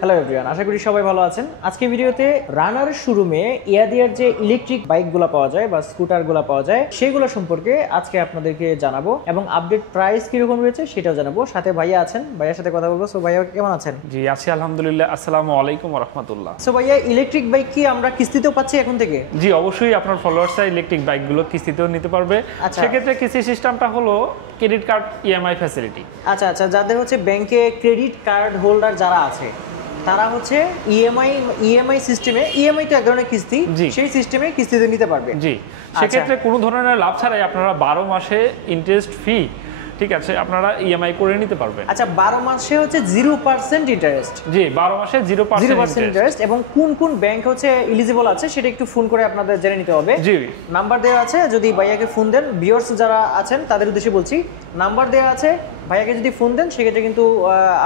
Hello everyone, আশা করি সবাই ভালো আছেন। আজকে ভিডিওতে রানার শোরুমে ইয়াদিয়ার যে ইলেকট্রিক বাইকগুলো পাওয়া যায় বা স্কুটারগুলো পাওয়া যায় সেগুলো সম্পর্কে আজকে আপনাদেরকে জানাবো এবং আপডেট প্রাইস কিরকম রয়েছে সেটাও জানাবো। সাথে ভাইয়া আছেন, ভাইয়ার সাথে কথা বলবো। সো ভাইয়া কেমন আছেন? জি আছি আলহামদুলিল্লাহ। আসসালামু আলাইকুম ওয়া রাহমাতুল্লাহ। সো ভাইয়া, ইলেকট্রিক বাইক কি আমরা কিস্তিতেও পাচ্ছি এখন থেকে? জি অবশ্যই, আপনার ফলোয়ার্সরা ইলেকট্রিক বাইকগুলো কিস্তিতেও নিতে পারবে। আচ্ছা। সেক্ষেত্রে কিস্তি সিস্টেমটা হলো ক্রেডিট কার্ড ইএমআই ফ্যাসিলিটি। আচ্ছা আচ্ছা, যাদের হচ্ছে ব্যাংকে ক্রেডিট কার্ড হোল্ডার যারা আছে তারা হচ্ছে ইএমআই সিস্টেমে, ইএমআই তো এক ধরনের কিস্তি, সেই সিস্টেমে কিস্তিতে নিতে পারবে। জি, সেক্ষেত্রে কোনো ধরনের লাভ ছাড়াই আপনারা 12 মাসে ইন্টারেস্ট ফ্রি, ঠিক আছে, আপনারা ইএমআই করে নিতে পারবেন। আচ্ছা, 12 মাসে হচ্ছে 0% ইন্টারেস্ট? জি, 12 মাসে 0% ইন্টারেস্ট। এবং কোন কোন ব্যাংক হচ্ছে এলিজিবল আছে সেটা একটু ফোন করে আপনাদের জেনে নিতে হবে। জি, নাম্বার দেওয়া আছে, যদি ভাইয়াকে ফোন দেন, ভিউয়ার্স যারা আছেন তাদের উদ্দেশ্যে বলছি, নাম্বার দেওয়া আছে, ভাইয়াকে যদি ফোন দেন সেক্ষেত্রে কিন্তু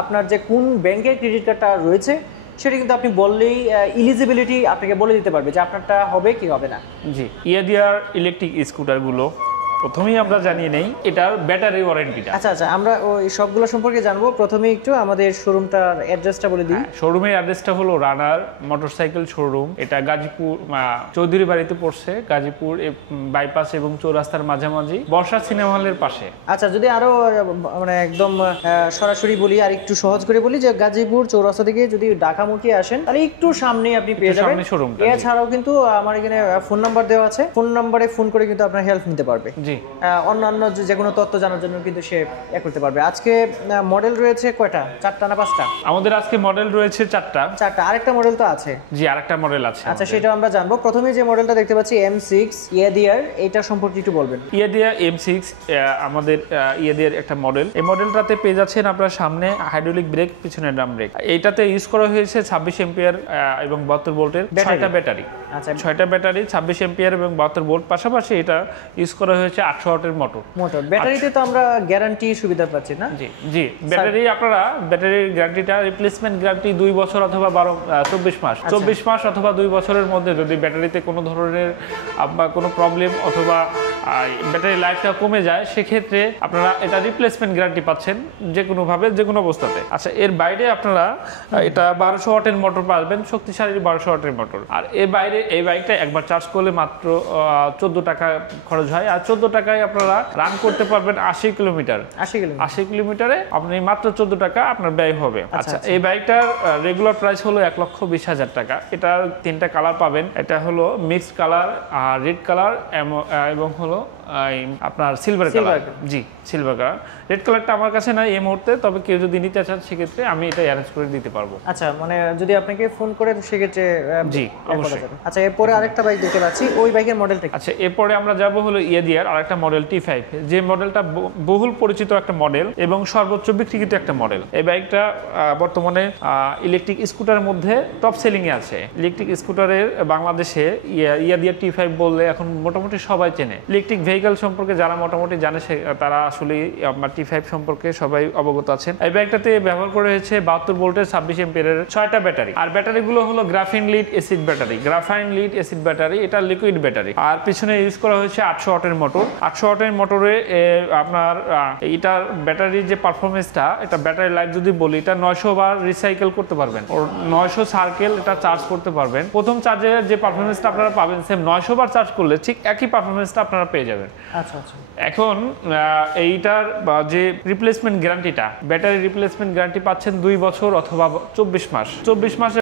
আপনার যে কোন ব্যাংকের ক্রেডিট কার্ডটা রয়েছে সেটা কিন্তু আপনি বললেই এলিজিবিলিটি আপনাকে বলে দিতে পারবে যে আপনারটা হবে কি হবে না। জি, ইয়াদিয়ার ইলেকট্রিক স্কুটারগুলো প্রথমেই আমরা জানিয়ে নেই এটার ব্যাটারি ওয়ারেন্টিটা। আচ্ছা আচ্ছা, আমরা ওই সবগুলো সম্পর্কে জানবো। প্রথমে একটু আমাদের শোরুমটার অ্যাড্রেসটা বলে দিই। শোরুমের অ্যাড্রেসটা হলো রানার মোটরসাইকেল শোরুম। এটা গাজীপুর চৌধুরী বাড়িতে পড়ছে, গাজীপুর বাইপাস এবং চৌরাস্তার মাঝামাঝি, বর্ষা সিনেমা হলের পাশে। আচ্ছা, যদি আরো মানে একদম সরাসরি বলি আর একটু সহজ করে বলি যে গাজীপুর চৌরাস্তা থেকে যদি ঢাকামুখী আসেন তাহলে একটু সামনেই আপনি পেয়ে যাবেন শোরুমটা। এছাড়াও কিন্তু আমার এখানে ফোন নাম্বার দেওয়া আছে, ফোন নাম্বারে ফোন করে কিন্তু আপনার হেল্প নিতে পারবে। অন্যান্য যে কোনো তথ্য জানার জন্য কিন্তু সে করতে পারবে। আজকে মডেল রয়েছে কয়টা? 4টা না 5টা? আমাদের আজকে মডেল রয়েছে 4টা। আরেকটা মডেল তো আছে? জি, আরেকটা মডেল আছে। আচ্ছা, সেটা আমরা জানবো। প্রথমে যে মডেলটা দেখতে পাচ্ছি M6 ইয়াদিয়ার, এটা সম্পর্কে একটু বলবেন। ইয়াদিয়া M6 আমাদের ইয়াদিয়ার একটা মডেল। এই মডেলটাতে পেয়ে যাচ্ছেন আপনার সামনে হাইড্রোলিক ব্রেক, পিছনে ড্রাম ব্রেক। এইটাতে ইউজ করা হয়েছে 26 এম্পিয়ার এবং 72 ভোল্টের 6টা ব্যাটারি। আচ্ছা, 6টা ব্যাটারি, 26 এম্পিয়ার এবং 72 ভোল্ট। পাশাপাশি এটা ইউজ করা হয়েছে 800 ওয়াটের মোটর। ব্যাটারিতে তো আমরা গ্যারান্টি সুবিধা পাচ্ছি না? জি জি, ব্যাটারি আপনারা ব্যাটারির গ্যারান্টিটা, রিপ্লেসমেন্ট গ্যারান্টি 2 বছর অথবা 24 মাস। 24 মাস অথবা 2 বছরের মধ্যে যদি ব্যাটারিতে কোনো ধরনের কোনো প্রবলেম অথবা ব্যাটারি লাইফটা কমে যায় সেক্ষেত্রে আপনারা এটা রিপ্লেসমেন্ট গ্যারান্টি পাচ্ছেন যে কোনোভাবে, যে কোনো অবস্থাতে। আচ্ছা, এর বাইরে আপনারা এটা 1200 ওয়াটের মোটর পাবেন, শক্তিশালী 1200 ওয়াটের মোটর। আর এর বাইরে এই বাইকটা একবার চার্জ করলে মাত্র 14 টাকা খরচ হয়। আর 14 টাকায় আপনারা রান করতে পারবেন 80 কিলোমিটার। 80 কিলোমিটারে আপনি মাত্র 14 টাকা আপনার ব্যয় হবে। আচ্ছা, এই বাইকটার রেগুলার প্রাইস হলো 1,20,000 টাকা। এটা 3টা কালার পাবেন। এটা হলো মিক্সড কালার, রেড কালার এবং হলো আপনার সিলভার কালার। জি, সিলভার কালার। রেড কালারটা আমার কাছে নাই এই মুহূর্তে, তবে কেউ যদি নিতে চান সেক্ষেত্রে আমি এটা অ্যারেঞ্জ করে দিতে পারবো। আচ্ছা, মানে যদি আপনাকে ফোন করে সেক্ষেত্রে? জি অবশ্যই। আচ্ছা, এরপরে আরেকটা বাইক দেখতে পাচ্ছি, ওই বাইকের মডেলটা? আচ্ছা, এরপরে আমরা যাব হলো ইয়াদিয়ার আরেকটা মডেল T5, যে মডেলটা বহুল পরিচিত একটা মডেল এবং সর্বোচ্চ বিক্রিত একটা মডেল। এই বাইকটা বর্তমানে ইলেকট্রিক স্কুটারের মধ্যে টপ সেলিং এ আছে। ইলেকট্রিক স্কুটারের বাংলাদেশে ইয়াদিয়ার T5 বললে এখন মোটামুটি সবাই চেনে। ইলেকট্রিক ভেহিকল সম্পর্কে যারা মোটামুটি জানে তারা আসলে আপনার T5 সম্পর্কে সবাই অবগত আছেন। এই বাইকটাতে ব্যবহার করা হয়েছে 72 ভোল্টের 26 এম্পিয়ারের 6টা ব্যাটারি। আর ব্যাটারিগুলো হলো গ্রাফিন লিড অ্যাসিড ব্যাটারি। এটা লিকুইড ব্যাটারি। আর পিছনে ইউজ করা হয়েছে 800 ওয়াটের মোটর। 800 ওয়াটের মোটরে আপনার এটার ব্যাটারির যে পারফরমেন্সটা, এটা ব্যাটারি লাইফ যদি বলি, এটা 900 বার রিসাইকেল করতে পারবেন, 900 সার্কেল এটা চার্জ করতে পারবেন। প্রথম চার্জে যে পারফরমেন্সটা আপনারা পাবেন, সেম 900 বার চার্জ করলে ঠিক একই পারফরমেন্সটা আপনারা পেয়ে যাবেন। আচ্ছা আচ্ছা। এখন এইটার যে রিপ্লেসমেন্ট গ্যারান্টিটা, ব্যাটারি রিপ্লেসমেন্ট গ্যারান্টি পাচ্ছেন 2 বছর অথবা 24 মাস। 24 মাস